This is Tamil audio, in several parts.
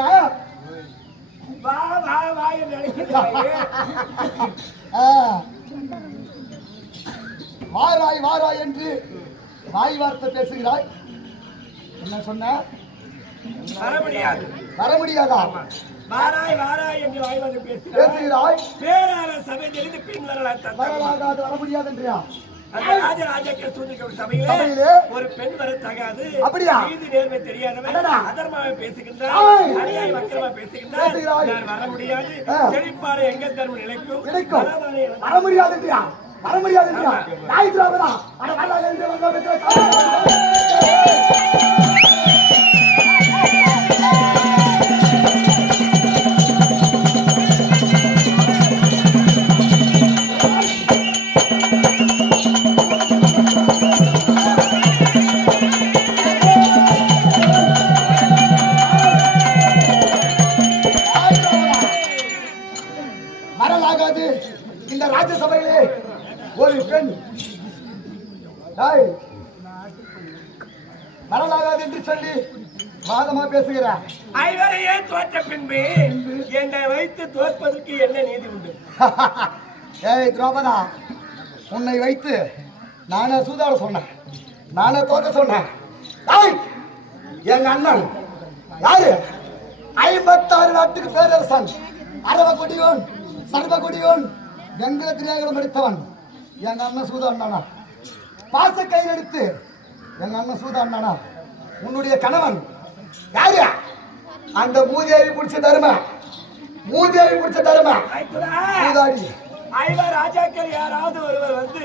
சொல்றேன். வா வா வா என்று அழைக்கிறாயே. வாராய் வாராய் என்று வாய் வார்த்தை பேசுகிறாய். என்ன சொன்ன? வர முடியாது. வர முடியாதா? வாராய் வாராய் என்று வாய் வந்து பேசுகிறாய். பேரான சபை தெரிந்து பின் வரலாற்று வரலாகாது, வர முடியாது என்றியா? ராஜராஜாக்கள் சூழ்நிலை சபையிலே ஒரு பெண் வர தகாது. அப்படியா? நீதி நேர்மை தெரியாதவன் அதர்மாவை பேசுகின்றார், அநியாய வக்கரமா பேசுகின்றார். நான் வர முடியாது. செழிப்பாடு எங்க தர்மம் நிலைக்கும். வர முடியாது என்றியா? வர முடியாது என்றியா? நாய் திராவிடா அட வரலாறு என்று வரலாகாது. இந்த ராஜ்யசபையிலே ஒரு பெண் வரலாகாது என்று சொல்லி வாதமா பேசுகிறார். ஐவரையே தோற்ற பின்பு என்னை வைத்து தோற்பதற்கு என்ன நீதி உண்டு? ஏய் திரௌபதா, உன்னை வைத்து நானே சூதாட சொன்னேன், நானே தோற்க சொன்னேன். எங்க அண்ணன் யாரு? 56 நாட்டுக்கு பேரரசன், அரவ கொடியோன், சர்வ கொடியோன், வெங்கல திரையங்களும் எடுத்தவன் எங்க அண்ணன் சூதாடினானா? பாச கையில் எடுத்து எங்க அண்ணன் சூதாடினானா? உன்னுடைய கணவன் யாரு? அந்த மூதேவி பிடிச்ச தரும, மூதேவி பிடிச்ச தரும சூதாடி. ஐவர் ராஜாக்கள் யாராவது ஒருவர் வந்து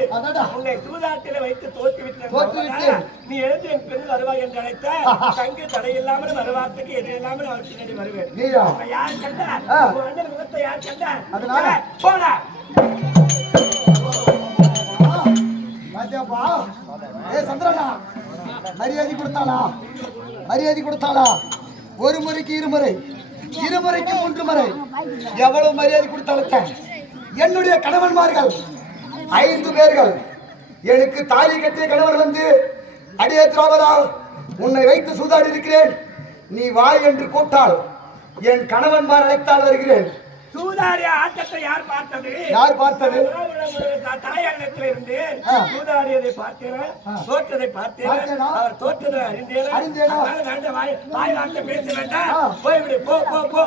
உன்னை சூதாட்டில வைத்து தோற்றுவிட்டு நீ எழுந்து என் பெண் வருவாய் என்று அழைத்த தங்கு தடையில்லாமல் வருவார்த்துக்கு எதிரில்லாமல் அவர் பின்னாடி வருவேன். யார் கண்டா? அண்ணன் முகத்தை யார் கண்டா? போடா சந்திரனா, மரியாதை கொடுத்தாளா? மரியாதை கொடுத்தாளா? ஒரு முறைக்கு இருமுறை, இருமுறைக்கு 3 முறை எவ்வளவு மரியாதை கொடுத்தாலும் என்னுடைய கணவன்மார்கள் 5 பேர்கள் எனக்கு தாலி கட்டிய கணவன் வந்து அடியே திரௌபதா, உன்னை வைத்து சூதாடி இருக்கிறேன், நீ வாய் என்று கூட்டால் என் கணவன்மார் அழைத்தால் வருகிறேன். சூதாடிய ஆட்டத்தை யார் பார்த்தது? யார் பார்த்தது? தாயகத்தில் இருந்து சூதாடியதை பார்த்தேன், தோற்றதை பார்த்தேன். அவர் தோற்றதை அறிந்தேன். வாய் வார்த்தை பேச வேண்டாம், போய்விடு, போ போ போ.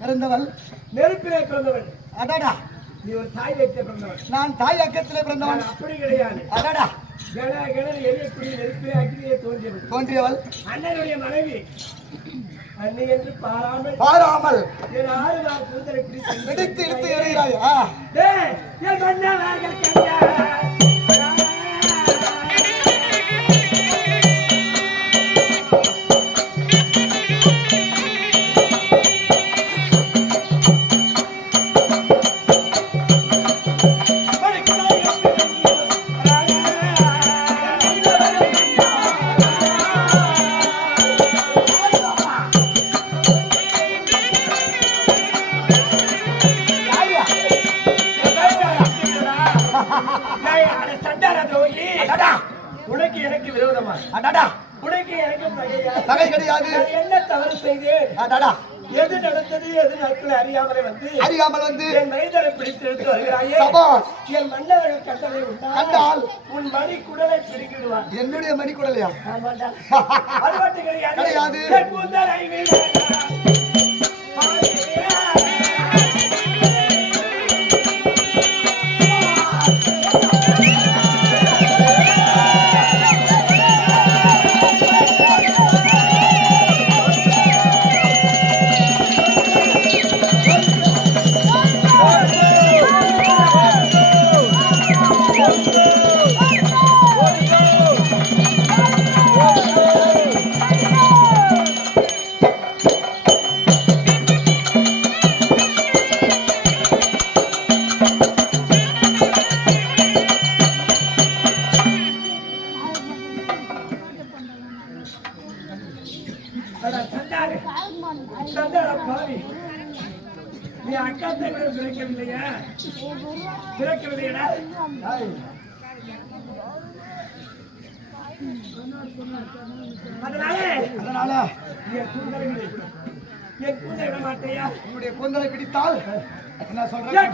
பிறந்தவள் நெருப்பிலே பிறந்தவன். அடடா. நீ ஒரு தாய் வைத்த பிறந்தவன். நான் தாய் அக்கத்திலே பிறந்தவன். அப்படி கிடையாது. அடடா. எரியக்கூடிய நெருப்பிலே அக்னியே தோன்றியவள் அண்ணனுடைய மனைவி. அன்னை என்று பாராமல் என் 6 நாள் கூந்தலை பிடித்து இழுத்து எறிகிறாய். என் மன்னவர்கள் கண்டார். உனக்கு எனக்கு விரோதமா? அடடா. உனக்கு எனக்கு பகை கிடையாது. என்ன தவறு செய்தேன்? அடடா. எது நடந்தது எது நடக்கல அறியாமல் வந்து என் மைதரை பிடித்து எடுத்து வருகிறாயே. என் மன்னர்கள் கண்டதை கண்டால் உன் மணி குடலை பிடிக்கிடுவான். என்னுடைய மணி குடலையா? அது மட்டும் கிடையாது. நீ அக்காத்தை கூட பிறக்கவில்லையா? பிறக்கவில்லையா? அதனால என் கூந்தலை விட மாட்டேயா? உன்னுடைய கூந்தலை பிடித்தால் என்ன சொல்றேன்?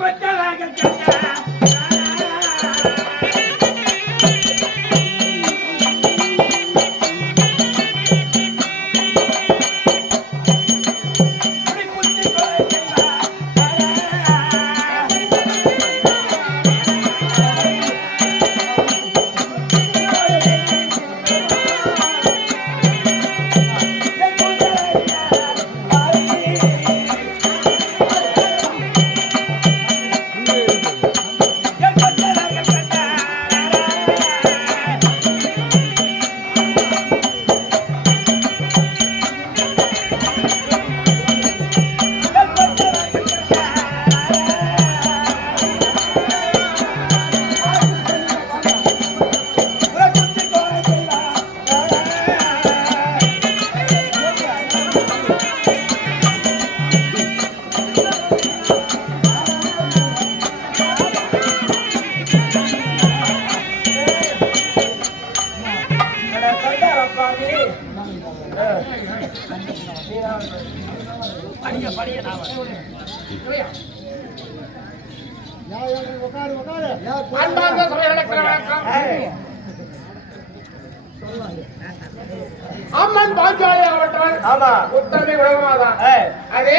அம்மன் பாஞ்சாலி அவற்றவன் உத்தரவை உலகமாதான் அதே